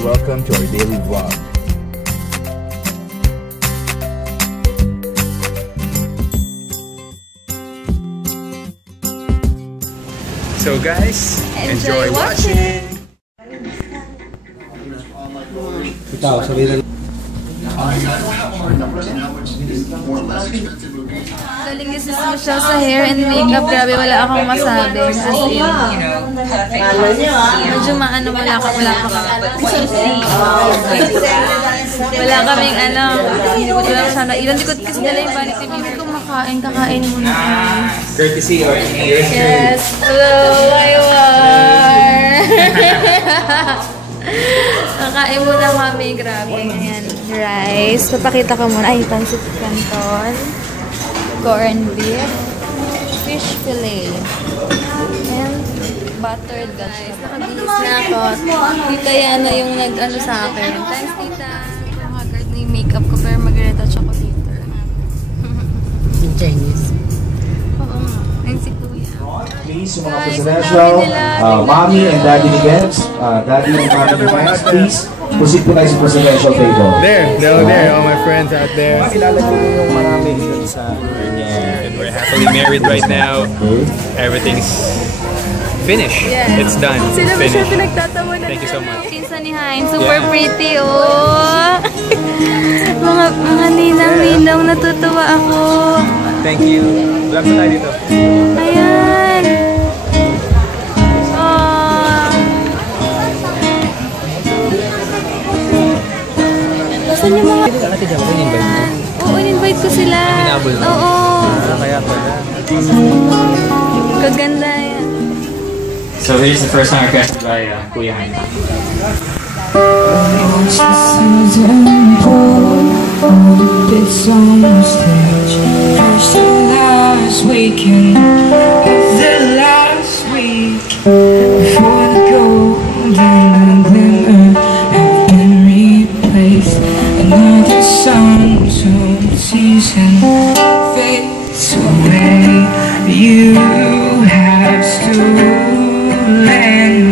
Welcome to our daily vlog. So guys, enjoy watching! Ikaw, sabihin na. Galing ni Sis Michelle sa hair and makeup. Grabe, wala akong masabi. As in, medyo maano, wala pa kami. Wala kaming ano, wala sana. Ilan likod kasi nila yung vanity mirror. Kung kakain muna. Courtesy of Yes, hello, Iwar! Kakain muna kami, grabe. Ayan, rice. Papakita ko muna. Ay, pancit canton. Corned beef. Fish fillet. And buttered guys. Nakabihis na ako. Tita Yana yung nag-ano sa akin. Thanks, tita. Kumagard na yung makeup ko pero mag-retouch ako later. In Chinese. Oo nga. Ayun si Kuya. Please, yung mga presidential, mommy and daddy ni Gens, daddy and mommy ni Gens, please, proceed po tayo sa presidential table. There, all my friends out there. Kilala ko yung marami dito sa And we're happily married right now. Everything's finished. Yes. It's done. Sila It's ba siya finished. pinagtatawa na? Thank you so much. Pinsan ni Hein, super pretty, oh! mga ninang-ninang, natutuwa ako. Thank you. Vlog sa tayo dito. Ayan! Oh! Saan yung mga... Oo, in-invite ko sila. Oo. Kaya pala. Kaganda yan. So here's the first song requested by Kuya Hein. It's on the stage. First and last weekend of the last week before the golden and glimmer have been replaced. Another song, so season fades away. You have stolen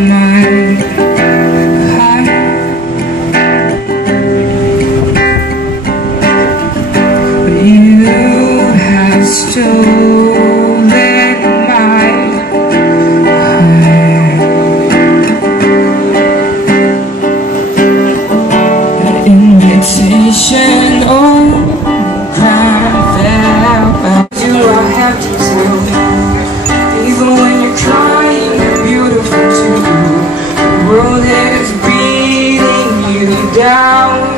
my heart. You have stolen my heart. An invitation on ground fell back. Do I have to tell? Even when you're crying, you're beautiful too. The world is beating you down.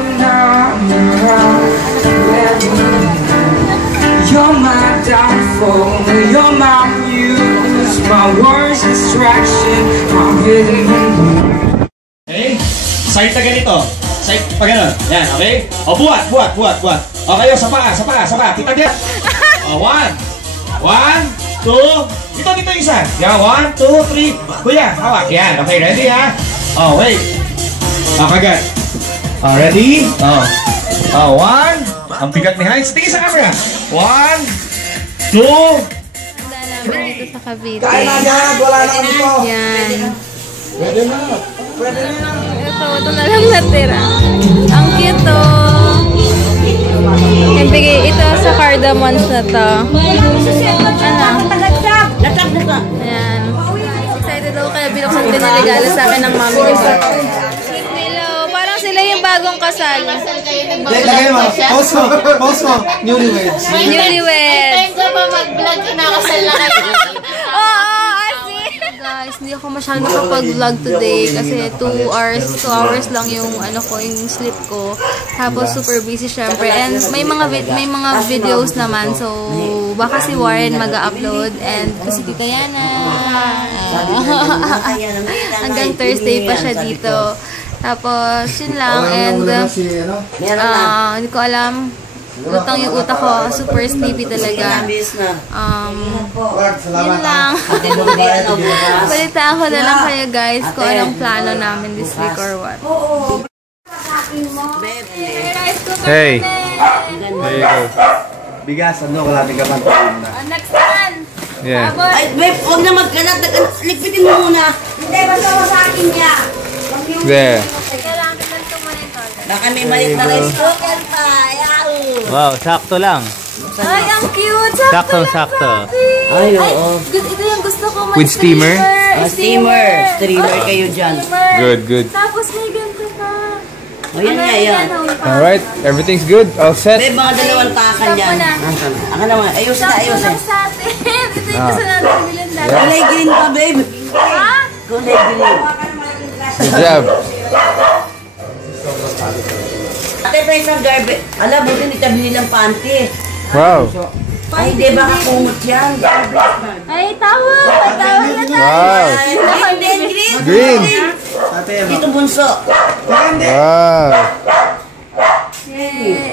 You're my downfall, you're my muse, my worst distraction, my rhythm. Okay? Side na ganito. Side pa gano'n. Yan, okay? O, buhat. O, kayo, sa paa. Kita niya. O, 1, 2, dito yung isa. Yan, 1, 2, 3. Kuya, hawak. Yan, okay, ready ha? O, wait. O, kagat. O, ready? O, 1. Ang bigat ni Heinz. Tingin sa camera. 1, 2. Handa namin dito sa Cavite. Kain na agad, wala na dito. Yan. Pwede na. Ito na lang natira. Ang cute to. Ibigay ito sa cardamoms na to. Ano? Ayan. Excited ako kaya binuksan din na regalo sa akin ng mami ko. Hello. Parang sila yung bagong kasal. Lagay mo. Post mo. Newlyweds. Newlyweds. Ko ba mag-vlog kinakasal na kayo? Oo, guys, hindi ako masyado nakapag-vlog today kasi 2 hours lang yung yung sleep ko. Tapos super busy syempre. And may mga videos naman. So baka si Warren mag-upload and si Tita Yana. Hanggang Thursday pa siya dito. Tapos yun lang and hindi ko alam. Lutang yung utak ko. Super sleepy talaga. Yun lang. Balitaan ko na lang kayo guys kung anong plano namin this week or what. Hey. There you go. Bigas, kalapit ka man. Next one! Yeah. Ay, babe, huwag na magkalat. Ligpitin mo muna. Hindi, basta mo sa akin niya. There. Teka lang. Baka may maliit na rice cooker pa. Ayaw. Wow, sakto lang. Ay, ang cute! Sakto. Ay, oo. Ito yung gusto ko. May With steamer? Steamer. Streamer kayo dyan. Good. Tapos may ganito pa. O, yan nga yan. Alright, everything's good. All set. May mga dalawang takan yan. Ako naman. Ayusin na, ayusin. Sa atin. Ito yung gusto natin bilhin natin. Kulay green pa, babe. Ha? Kulay green. Good job. Ate, pa isang garbage. Ala, buti nitabili ng panty. Wow. Ay, hindi, baka kumot yan. Ay, tawag! Tawag na tayo! Wow. Ay, green. Green. Dito bunso. Wow. Yay!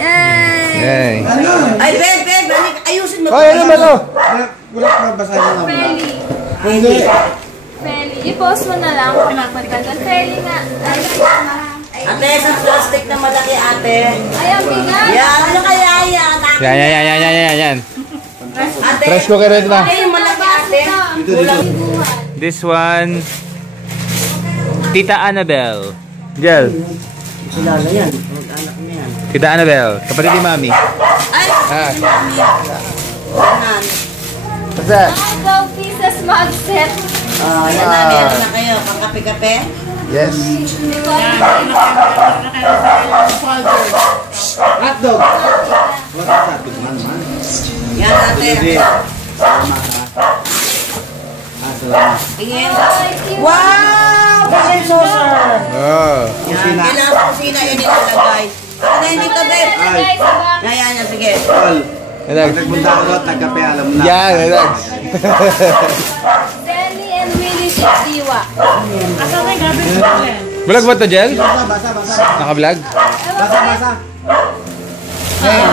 Yay. Ay, babe, ayusin mo. Ay, ano ba to? Feli. Hindi. Feli. I-post mo na lang. Matagal. Feli nga. Ate, isang plastic na malaki, ate. Ay, ang bigat. Yan, ano kaya yan? Yan. Ate, Trash cooker rin ba? ate, yung malaki, ate. This one. Tita Annabelle. Gel. Kilala yan. Anak niya yan. Tita Annabelle. Kapatid ni Mami. Ay! Ah. Yan. What's that? 12 pieces mug set. Yan na, meron na kayo. Pangkape-kape. Yes. Hotdog. Yan, ate. Tingin. Wow! Bakit saucer? Oh. Yan. Kailangan sa kusina yan ilalagay. Ano na yun dito, babe? Yan. Sige. Nagpunta ako doon, nagkape, alam mo na. Yan, relax. Danny and Willie Diwa. Vlog ba to, Gel? Basa. Naka-vlog? Basa.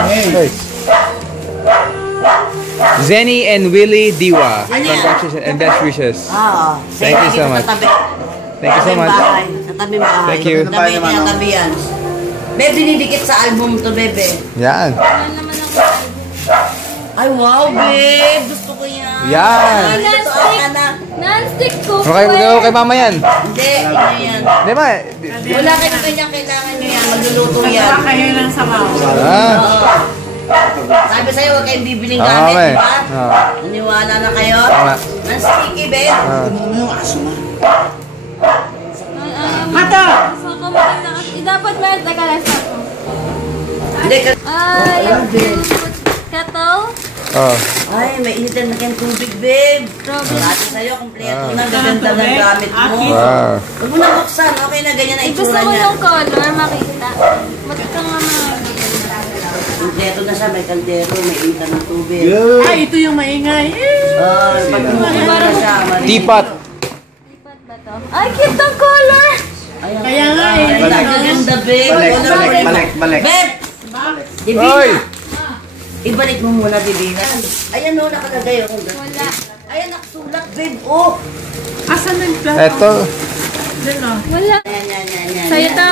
Hey. Zenny and Willie Diwa. Congratulations and best wishes. Oo. Thank you so much. Thank you so much. Sa tabi bahay. Thank you. Tabi yan. Bebe, dinidikit sa album to, bebe. Yan. Ay, wow, babe. Gusto ko yan. Yan. Non-stick cookware. Ano kay mama yan? Hindi, yan. Di ba? Wala kayo kanya, kailangan nyo yan. Magluluto yan. Kayo lang sa Ah. Sabi sa'yo, huwag kayong bibiling Tama, gamit, eh. di ba? Oo. Naniwala na kayo? Tama. Ang sticky, babe. Mata! So, kumakain na kasi. Dapat may nag-alas ako. Hindi ka... Ay, yung kettle. Oh. Ay, may initan na kayong tubig, babe. Robin. Dati sa'yo, kompleto na. Gaganda ng gamit mo. Wow. Huwag mo na buksan. Okay na, ganyan na Gusto itsura mo niya. yung color, makita. Makita nga mga Kompleto na siya. May kaldero, may initan ng tubig. Ay, ito yung maingay. Pag kumukuha na siya. Teapot. lipat ba to? Ay, cute ang color! Kaya nga eh. Ay, gaganda, babe. Balik. Babe! Oy! Divina! Ibalik mo muna, Divina. Ayan o, nakalagay o. Wala. Ayan, nakasulat, babe. Oh! Asan na yung plato? Eto. Wala. Yan. Sa'yo to.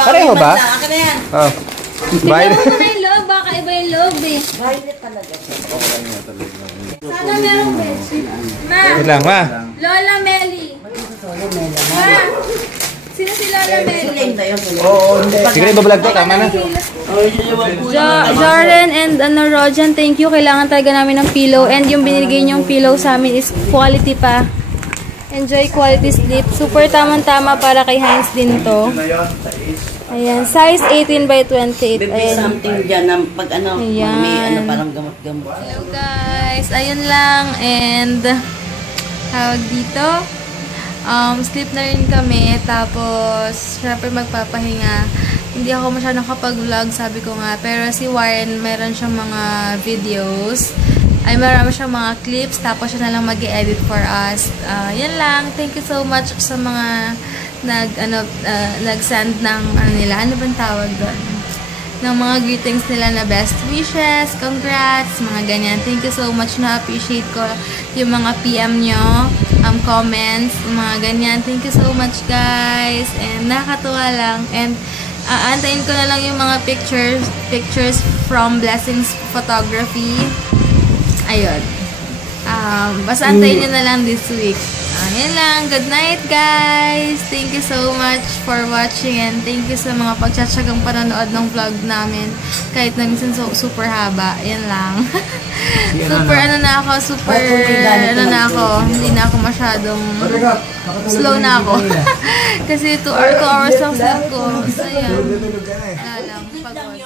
Pareho ba? Akin na yan. Oh. Tignan Bye. mo na yung loob, baka iba yung loob eh. Violet talaga siya. Sana merong bedsheet. Ma! Wait lang, ma. Lola Meli. Ma! Sino si Lola Meli? Sige, ibablog ko. Tama na. Jaren and Rojan, thank you. Kailangan talaga namin ng pillow. And yung binigay niyong pillow sa amin is quality pa. Enjoy quality sleep. Super tamang-tama para kay Heinz din to. Ayan, size 18 by 28. Baby, Ayan. something dyan na pag ano, Ayan. may ano parang gamot-gamot. Hello guys, ayun lang. And tawag dito, sleep na rin kami. Tapos, syempre magpapahinga. Hindi ako masyadong kapag-vlog, sabi ko nga. Pero si Warren, meron siyang mga videos. Ay, meron siyang mga clips. Tapos, siya na lang mag-edit for us. Yan lang. Thank you so much sa mga nag-send ng nila. Ano bang tawag doon? Ng mga greetings nila na best wishes, congrats, mga ganyan. Thank you so much. Na-appreciate ko yung mga PM nyo, comments, mga ganyan. Thank you so much, guys. And nakakatuwa lang. And aantayin ko na lang yung mga pictures from Blessings Photography. Ayun. Basta antayin nyo na lang this week. Yan lang. Good night, guys! Thank you so much for watching and thank you sa mga pagtsatsagang panonood ng vlog namin. Kahit na minsan super haba. Yan lang. Super hindi na ako masyadong slow na ako. Kasi 2 hours lang sleep ko. So, yan. Wala lang. Pagod.